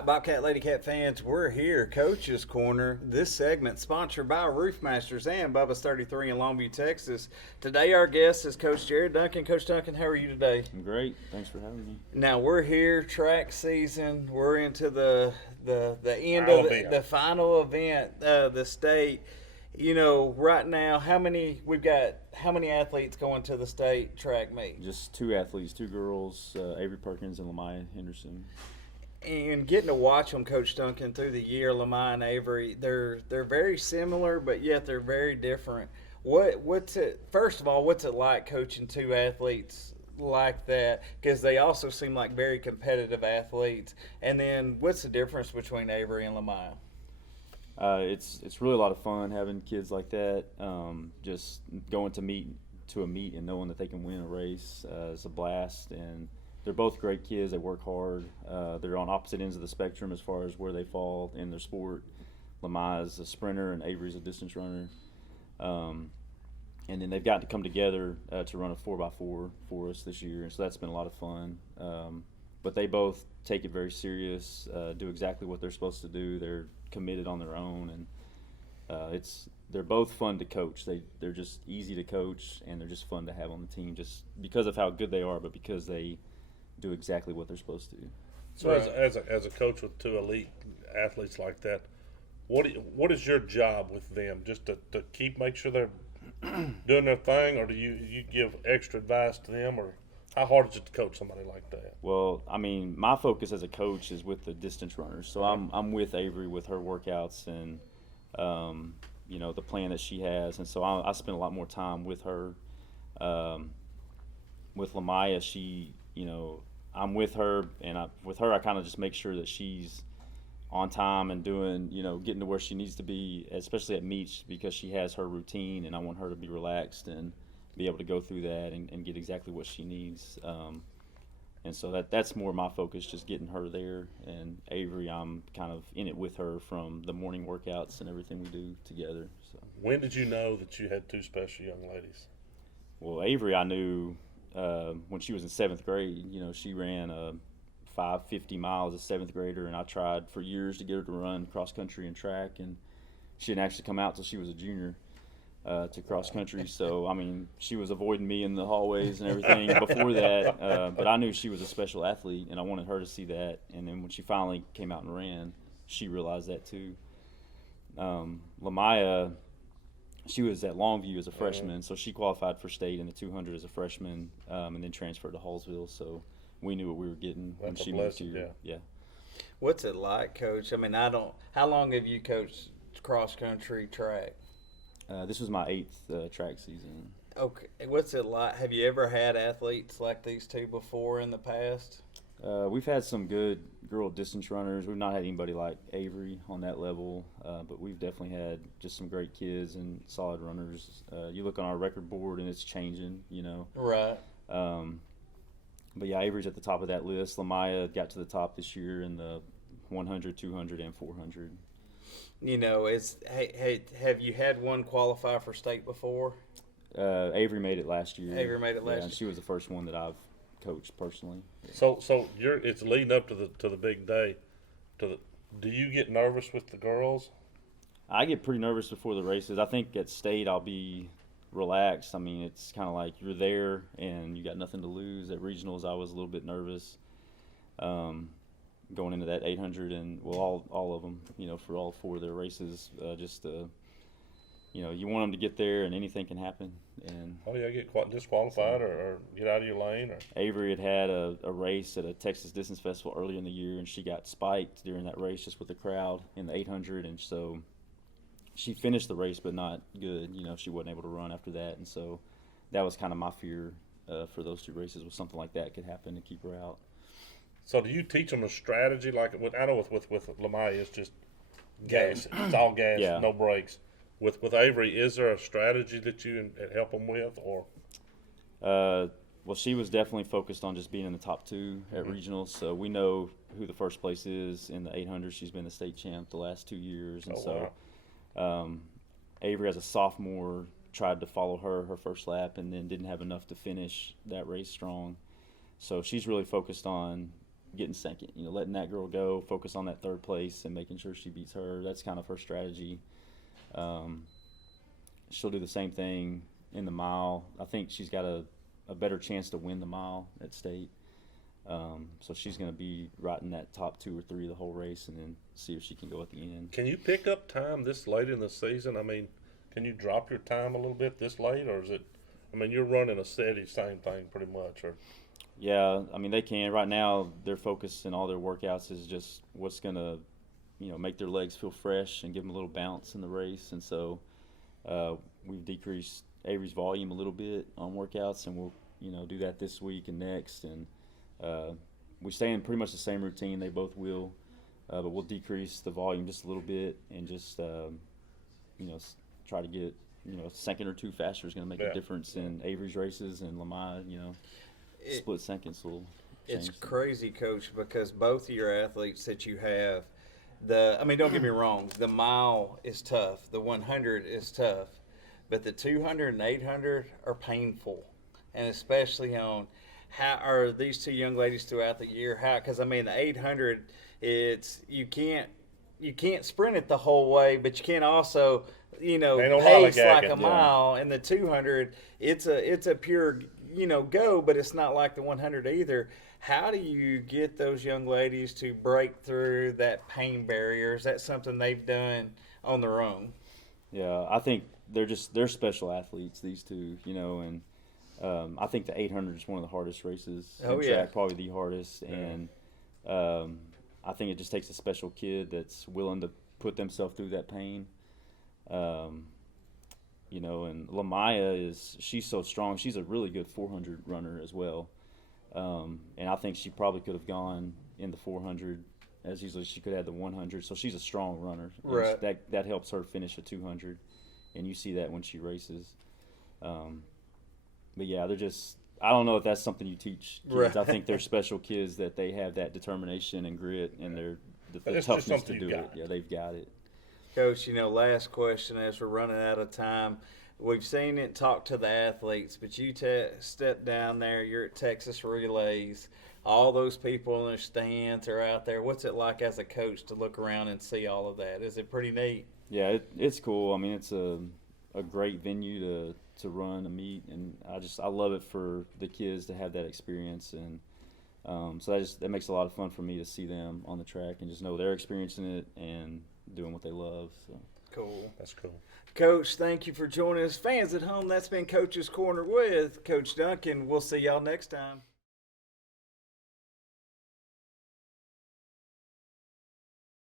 right, Bobcat Lady Cat fans, we're here, Coach's Corner. This segment sponsored by Roofmasters and Bubba's 33 in Longview, Texas. Today our guest is Coach Jared Duncan. Coach Duncan, how are you today? I'm great. Thanks for having me. Now we're here, track season. We're into the end of the final event of the state. You know, right now, how many athletes going to the state track meet? Just two athletes, two girls, Avery Perkins and Lamaya Henderson. And getting to watch them, Coach Duncan, through the year, Lamaya and Avery, they're very similar, but yet they're very different. What's it? First of all, what's it like coaching two athletes like that? Because they also seem like very competitive athletes. And then, what's the difference between Avery and Lamaya? It's really a lot of fun having kids like that. Just going to a meet and knowing that they can win a race is a blast. And they're both great kids. They work hard. They're on opposite ends of the spectrum as far as where they fall in their sport. Lamaya's a sprinter and Avery's a distance runner. And then they've got to come together to run a 4x4 for us this year, and so that's been a lot of fun. But they both take it very serious, do exactly what they're supposed to do. They're committed on their own, and they're both fun to coach. They're just easy to coach, and they're just fun to have on the team, just because of how good they are, but because they do exactly what they're supposed to do. So as a coach with two elite athletes like that, what is your job with them? Just to make sure they're doing their thing, or do you give extra advice to them, or how hard is it to coach somebody like that? Well, I mean, my focus as a coach is with the distance runners. So I'm with Avery with her workouts and the plan that she has, and so I spend a lot more time with her. With Lamaya, I'm with her, and I kind of just make sure that she's on time and doing, getting to where she needs to be, especially at meets, because she has her routine, and I want her to be relaxed and be able to go through that and get exactly what she needs. And so that's more my focus, just getting her there. And Avery, I'm kind of in it with her from the morning workouts and everything we do together. So. When did you know that you had two special young ladies? Well, Avery, I knew when she was in 7th grade. She ran 550 miles as a 7th grader, and I tried for years to get her to run cross country and track, and she didn't actually come out till she was a junior to cross country. So I mean, she was avoiding me in the hallways and everything before that, but I knew she was a special athlete, and I wanted her to see that. And then when she finally came out and ran, she realized that too. Lamaya, she was at Longview as a freshman, so she qualified for state in the 200 as a freshman, and then transferred to Hallsville. So we knew what we were getting when she moved here. Yeah. What's it like, Coach? I mean, how long have you coached cross country track? This was my 8th track season. Okay. What's it like? Have you ever had athletes like these two before in the past? We've had some good girl distance runners. We've not had anybody like Avery on that level, but we've definitely had just some great kids and solid runners. You look on our record board and it's changing, Right. But yeah, Avery's at the top of that list. Lamaya got to the top this year in the 100, 200, and 400. Have you had one qualify for state before? Avery made it last year. Avery made it last year. And she was the first one that I've coached personally. So it's leading up to the big day. Do you get nervous with the girls? I get pretty nervous before the races. I think at state I'll be relaxed. I mean, it's kind of like you're there and you got nothing to lose. At regionals, I was a little bit nervous going into that 800, and all of them, for all 4 of their races, you want them to get there, and anything can happen. And get disqualified or get out of your lane. Or Avery had a race at a Texas Distance Festival earlier in the year, and she got spiked during that race just with the crowd in the 800, and so she finished the race but not good. She wasn't able to run after that, and so that was kind of my fear for those 2 races, was something like that could happen to keep her out. So do you teach them a strategy? Like I know with Lamaya, it's just gas. It's all gas, no brakes. With Avery, is there a strategy that you help them with, or? Well, she was definitely focused on just being in the top 2 at regionals. So we know who the first place is in the 800. She's been the state champ the last 2 years, and Avery, as a sophomore, tried to follow her first lap, and then didn't have enough to finish that race strong. So she's really focused on getting second. Letting that girl go, focus on that third place, and making sure she beats her. That's kind of her strategy. She'll do the same thing in the mile. I think she's got a better chance to win the mile at state. So she's going to be right in that top 2 or 3 the whole race, and then see if she can go at the end. Can you pick up time this late in the season? I mean, can you drop your time a little bit this late, or is it? I mean, you're running a steady same thing pretty much, or? Yeah, I mean they can. Right now, their focus in all their workouts is just what's going to, make their legs feel fresh and give them a little bounce in the race. And so we've decreased Avery's volume a little bit on workouts, and we'll do that this week and next. And we stay in pretty much the same routine. They both will, but we'll decrease the volume just a little bit and just try to get a second or 2 faster is going to make a difference in Avery's races, and Lamaya, split seconds will change. It's crazy, Coach, because both of your athletes that you have, don't get me wrong, the mile is tough, the 100 is tough, but the 200 and 800 are painful, and especially on how are these 2 young ladies throughout the year? Because the 800, you can't sprint it the whole way, but you can't also pace like a mile. And the 200, it's a pure go, but it's not like the 100 either. How do you get those young ladies to break through that pain barrier? Is that something they've done on their own? Yeah, I think they're special athletes, these 2, and I think the 800 is one of the hardest races in track, probably the hardest. Yeah. And I think it just takes a special kid that's willing to put themselves through that pain. And Lamaya she's so strong. She's a really good 400 runner as well. And I think she probably could have gone in the 400 as easily as she could have the 100. So she's a strong runner. Right. That helps her finish a 200. And you see that when she races. But yeah, I don't know if that's something you teach kids. Right. I think they're special kids that they have that determination and grit and the toughness to do it. Yeah, they've got it. Coach, last question as we're running out of time. We've seen it, talk to the athletes, but you step down there, you're at Texas Relays. All those people in the stands are out there. What's it like as a coach to look around and see all of that? Is it pretty neat? Yeah, it's cool. I mean, it's a great venue to run a meet, and I love it for the kids to have that experience. And so that makes a lot of fun for me to see them on the track and just know they're experiencing it and doing what they love. So cool. That's cool. Coach, thank you for joining us. Fans at home, that's been Coach's Corner with Coach Duncan. We'll see y'all next time.